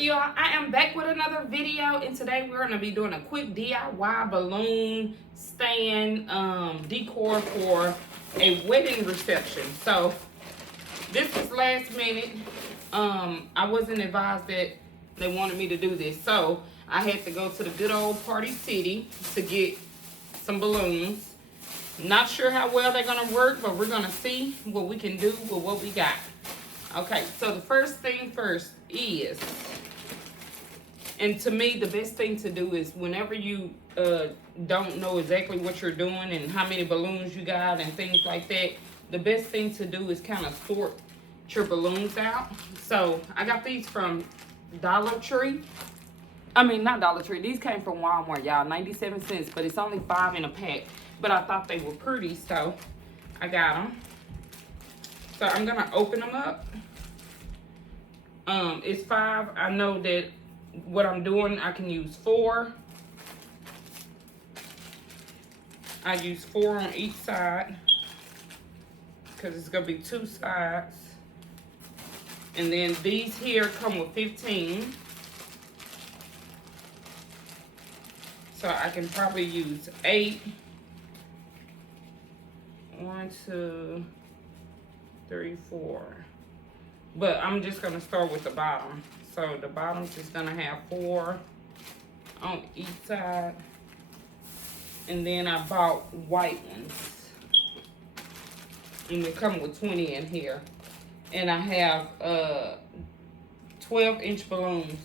y'all? I am back with another video, and today we're going to be doing a quick DIY balloon stand decor for a wedding reception. So this was last minute. I wasn't advised that they wanted me to do this, so I had to go to the good old Party City to get some balloons. Not sure how well they're going to work, but we're going to see what we can do with what we got. Okay, so the first thing first is, and to me the best thing to do is whenever you don't know exactly what you're doing and how many balloons you got and things like that, the best thing to do is kind of sort your balloons out. So I got these from Dollar Tree. I mean, not Dollar Tree. These came from Walmart, y'all. 97 cents, but it's only 5 in a pack. But I thought they were pretty, so I got them. So I'm going to open them up. It's 5. I know that what I'm doing, I can use 4. I use 4 on each side because it's going to be 2 sides. And then these here come with 15. So I can probably use 8. 1, 2, 3, 4. But I'm just going to start with the bottom. So the bottom's just going to have 4 on each side. And then I bought white ones. And they come with 20 in here. And I have 12-inch balloons.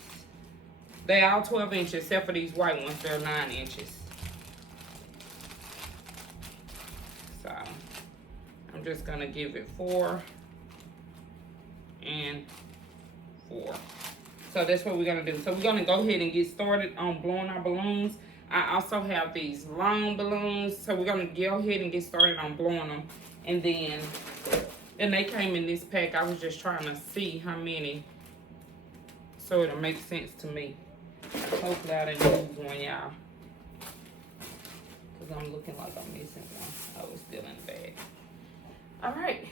They all 12 inches except for these white ones. They're 9 inches. So I'm just going to give it 4 and 4. So that's what we're going to do. So we're going to go ahead and get started on blowing our balloons. I also have these long balloons. So we're going to go ahead and get started on blowing them. And then they came in this pack. I was just trying to see how many so it'll make sense to me. Hopefully I didn't lose one, y'all. Because I'm looking like I'm missing one. Oh, it's still in the bag. Alright.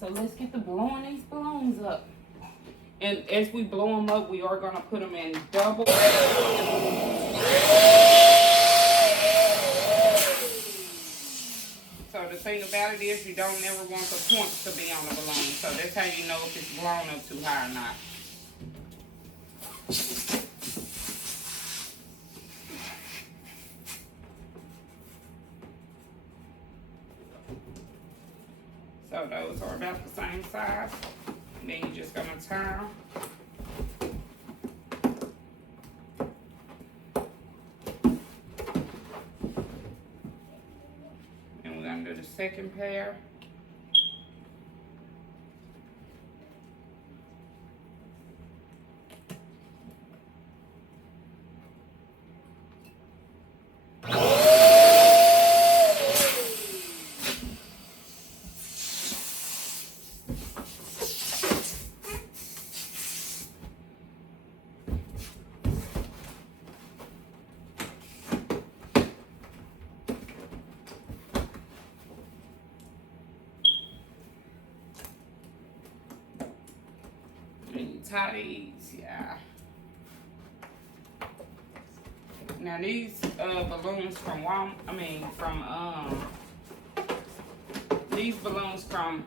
So let's get to blowing these balloons up. And as we blow them up, we are going to put them in double. So the thing about it is you don't never want the points to be on the balloon. So that's how you know if it's blown up too high or not. So those are about the same size. And then you're just gonna turn. And we're gonna do the second pair. Tie these, yeah. Now these balloons from these balloons from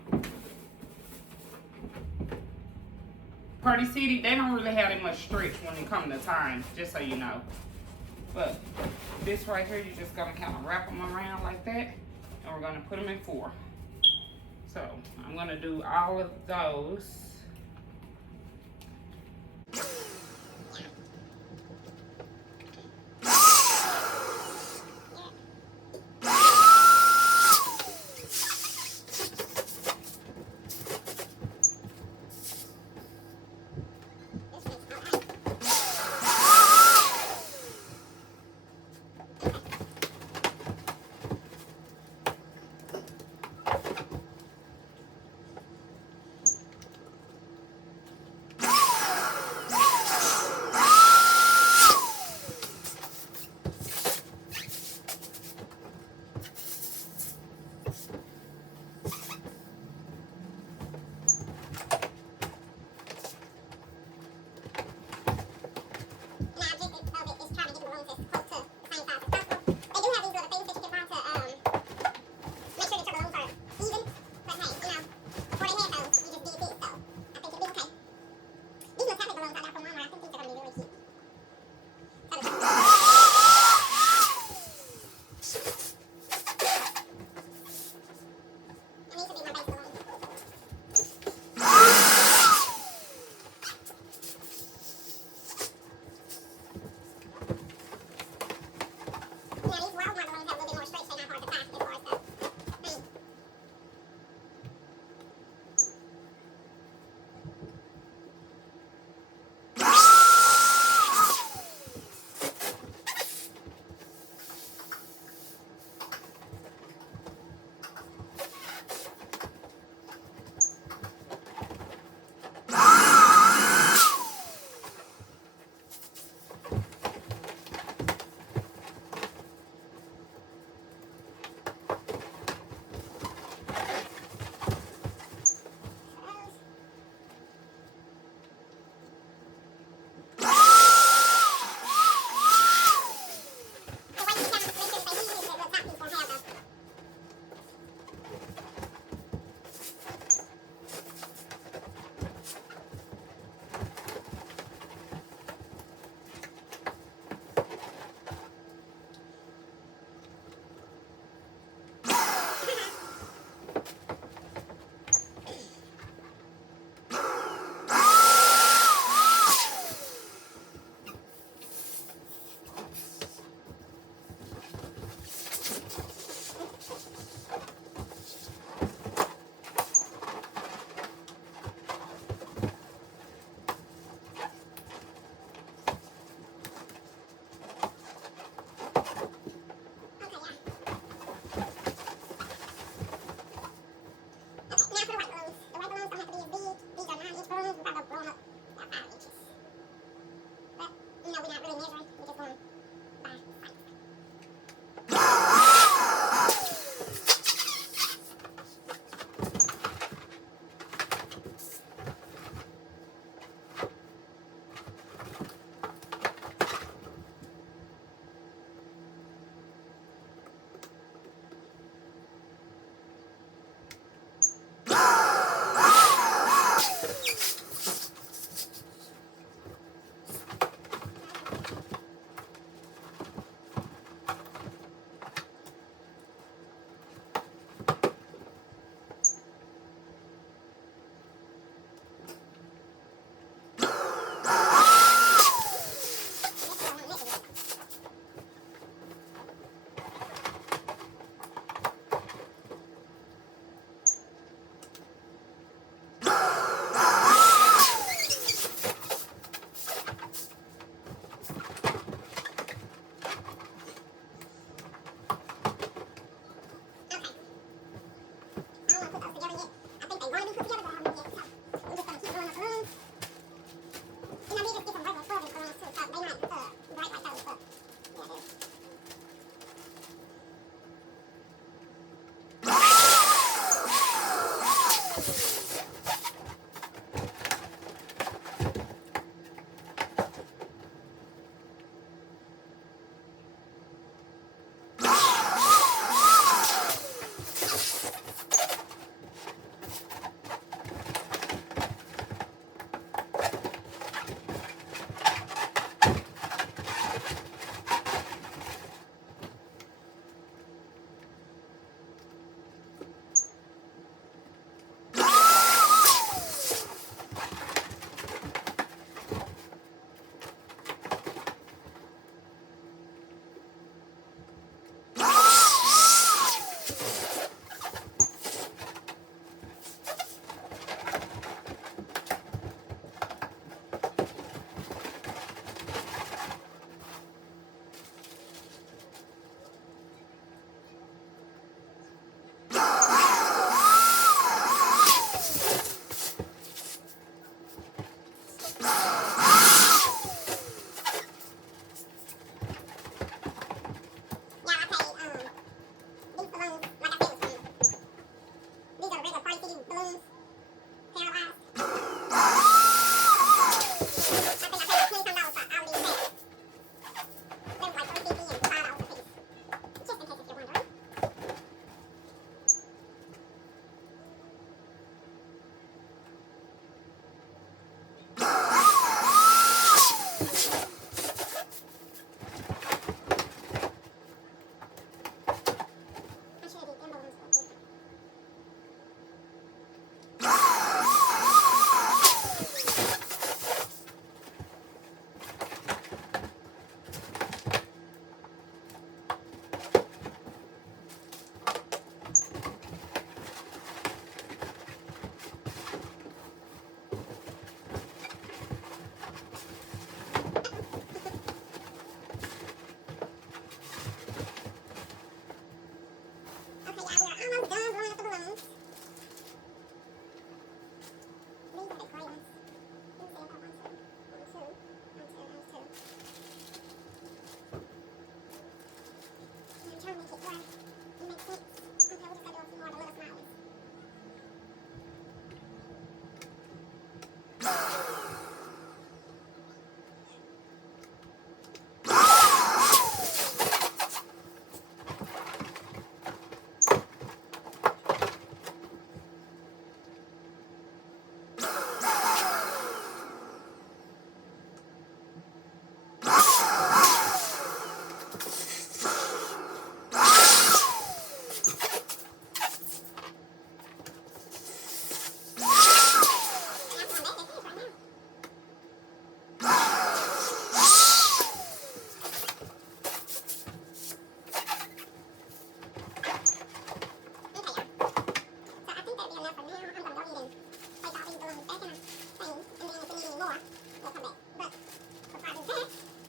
Party City, they don't really have that much stretch when it comes to time, just so you know. But this right here, you're just gonna kind of wrap them around like that, and we're gonna put them in 4. So I'm gonna do all of those.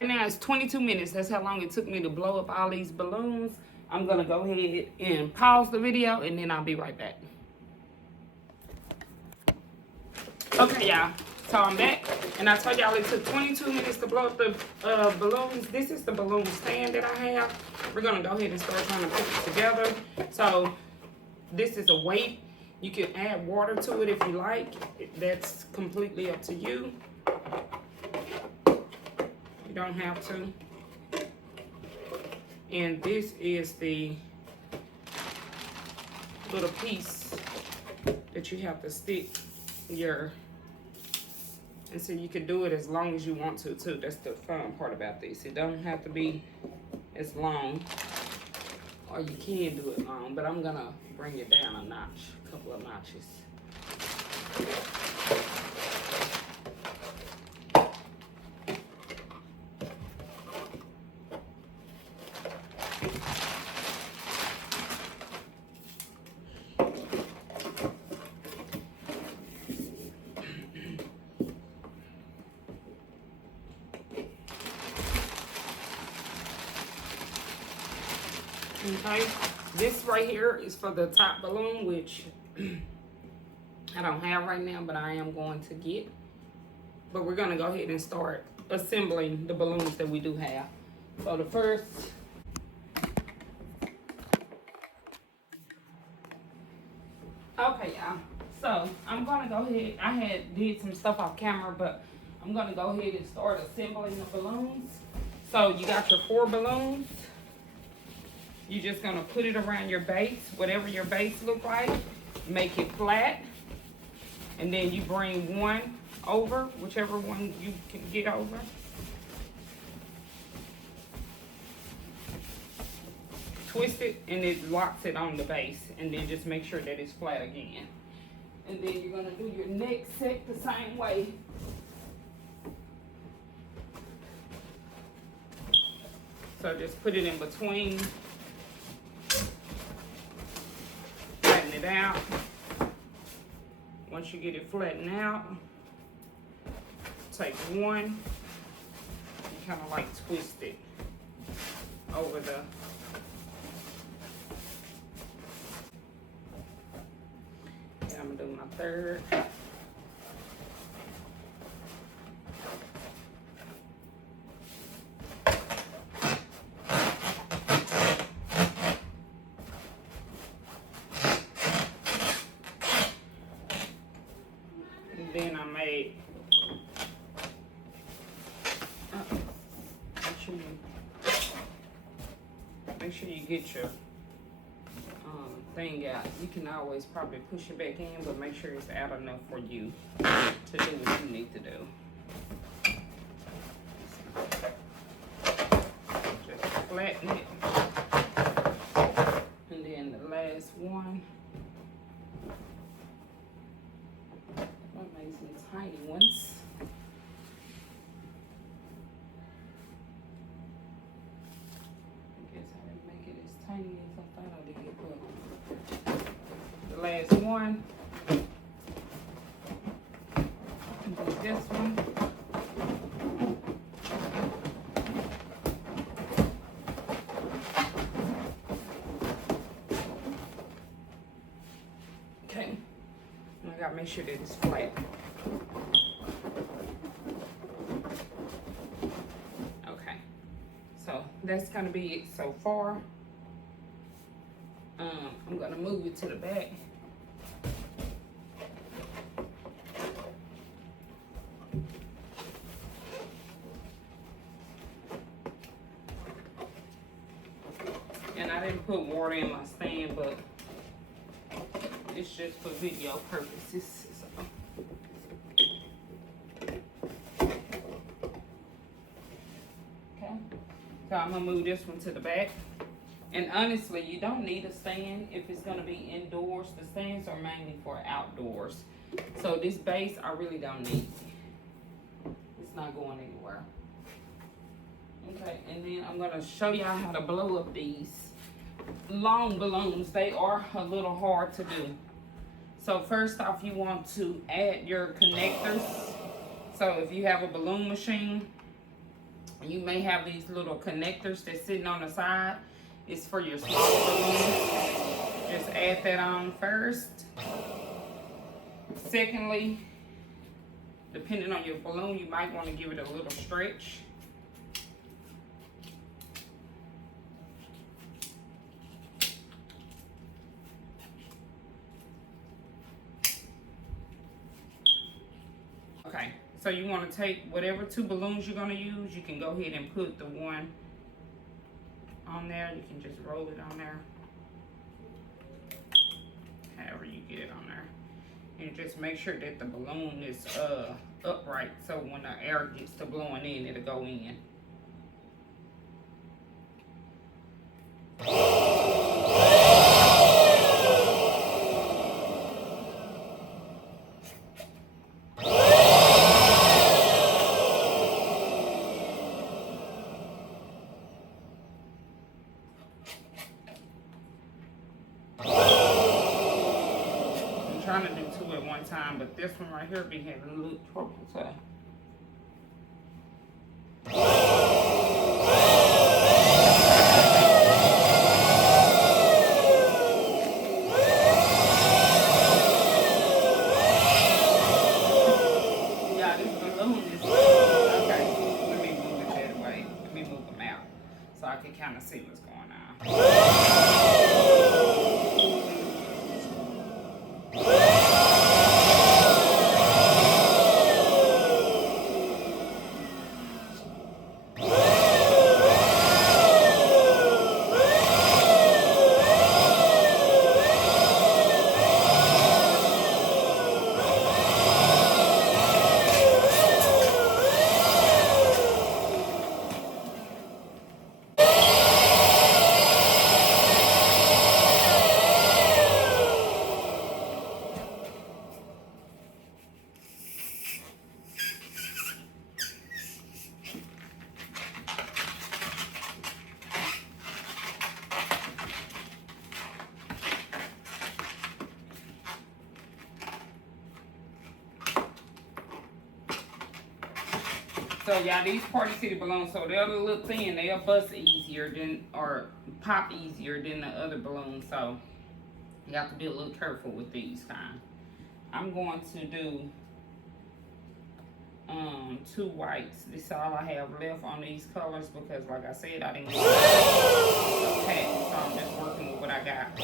Right now it's 22 minutes. That's how long it took me to blow up all these balloons. I'm gonna go ahead and pause the video and then I'll be right back. Okay, y'all. So I'm back, and I told y'all it took 22 minutes to blow up the balloons. This is the balloon stand that I have. We're gonna go ahead and start trying to put it together. So this is a weight. You can add water to it if you like. That's completely up to you. You don't have to. And this is the little piece that you have to stick your, and so you can do it as long as you want to too. That's the fun part about this. It don't have to be as long, or you can do it long, but I'm gonna bring it down a notch, a couple of notches. Okay, this right here is for the top balloon, which I don't have right now, but I am going to get. But we're gonna go ahead and start assembling the balloons that we do have. So the first, okay, y'all. So I'm gonna go ahead. I did some stuff off camera, but I'm gonna go ahead and start assembling the balloons. So you got your 4 balloons. You're just gonna put it around your base, whatever your base look like, make it flat, and then you bring one over, whichever one you can get over. Twist it, and it locks it on the base, and then just make sure that it's flat again. And then you're gonna do your next set the same way. So just put it in between. It out. Once you get it flattened out, take one and kind of like twist it over the, and I'm gonna do my third. Then I made, make sure you get your thing out. You can always probably push it back in, but make sure it's out enough for you to do what you need to do. Just flatten it. And then the last one. Some tiny ones. I guess I didn't make it as tiny as I thought I did, but the last one. And do this one. Okay. And I gotta make sure that it's flat. That's gonna be it so far. I'm gonna move it to the back. And I didn't put water in my stand, but it's just for video purposes. So I'm gonna move this one to the back. And honestly, you don't need a stand if it's gonna be indoors. The stands are mainly for outdoors. So this base, I really don't need. It's not going anywhere. Okay, and then I'm gonna show y'all how to blow up these long balloons. They are a little hard to do. So first off, you want to add your connectors. So if you have a balloon machine, You may have these little connectors that's sitting on the side. It's for your smaller balloon. Just add that on first. Secondly, depending on your balloon, you might want to give it a little stretch. Okay, so you want to take whatever 2 balloons you're going to use. You can go ahead and put the one on there. You can just roll it on there. However you get it on there. And just make sure that the balloon is upright, so when the air gets to blowing in, it'll go in. Trying to do 2 at one time, but this one right here be having a little trouble today. Yeah, this balloon is okay. Let me move it that way. Let me move them out so I can kind of see what's going on. So y'all, these Party City balloons, so they're a little thin. They'll bust easier than, or pop easier than the other balloons. So you have to be a little careful with these kind. I'm going to do 2 whites. This is all I have left on these colors because, like I said, I didn't get a pack, so I'm just working with what I got.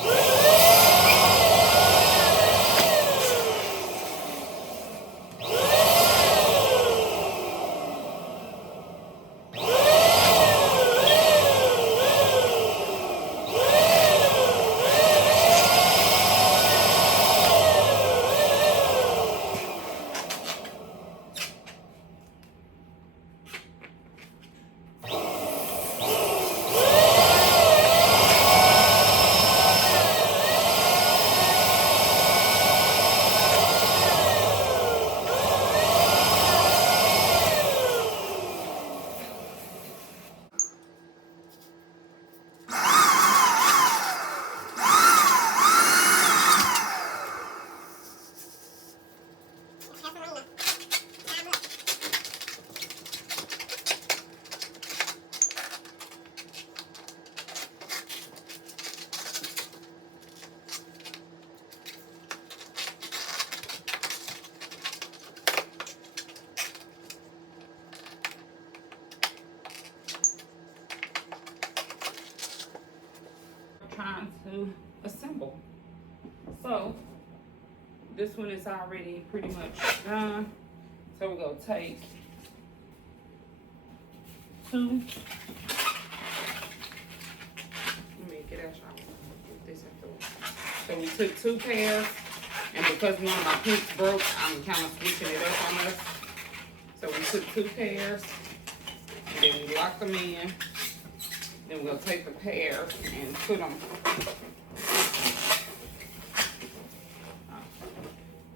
Trying to assemble. So this one is already pretty much done. So we're gonna take 2. Let me get out y'all. Get this in through. So we took 2 pairs, and because one of my pinks broke, I'm kind of switching it up on us. So we took 2 pairs, and then we locked them in. Then we'll take the pairs and put them.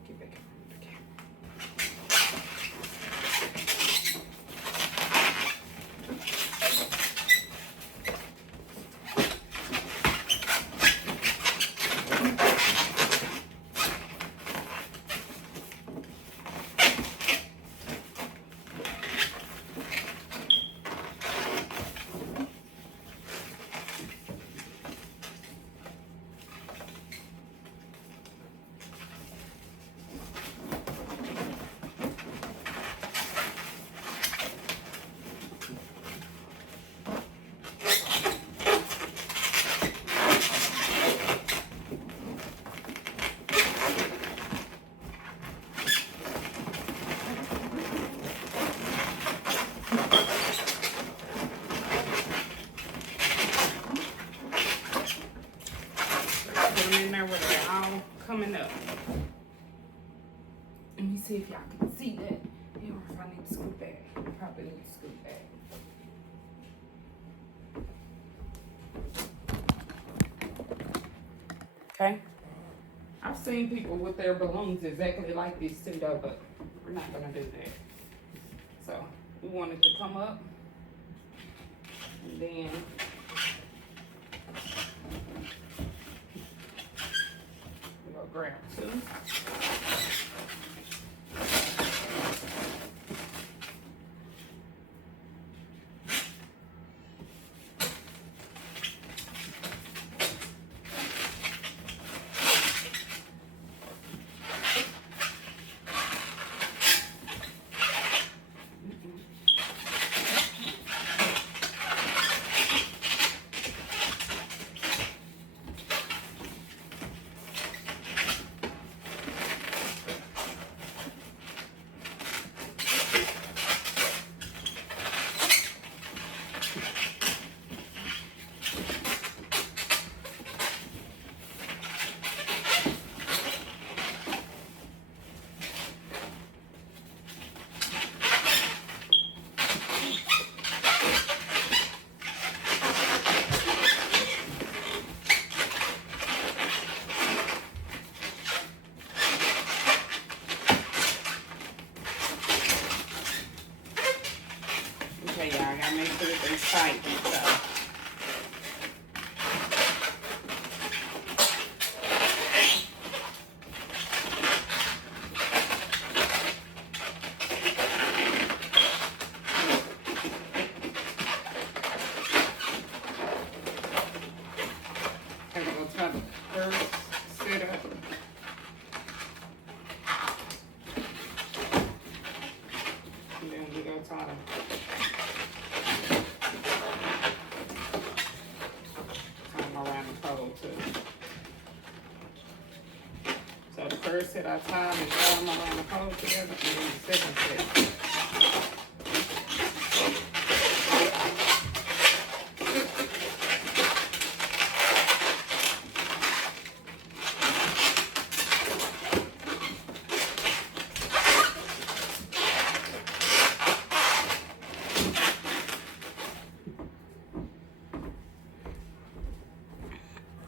Get back in the camera. Put them in there where they're all coming up. Let me see if y'all can see that. Or if I need to scoot back. I probably need to scoot back. Okay. I've seen people with their balloons exactly like this too though, but we're not gonna do that. So we want it to come up and then we'll grab two. Okay, y'all, I gotta make sure that they're tight and stuff. Okay, we'll try the first setup. And then we go try to around the pole too. So the first set I tied and tie them around the pole together, and then the second set.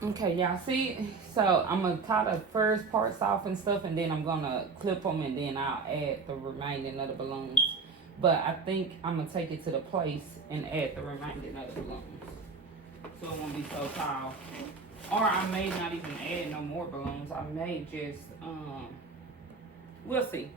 Okay, y'all see? So I'm gonna tie the first parts off and stuff, and then I'm gonna clip them, and then I'll add the remaining of the balloons. But I think I'm gonna take it to the place and add the remaining of the balloons, so it won't be so tall. Or I may not even add no more balloons. I may just we'll see.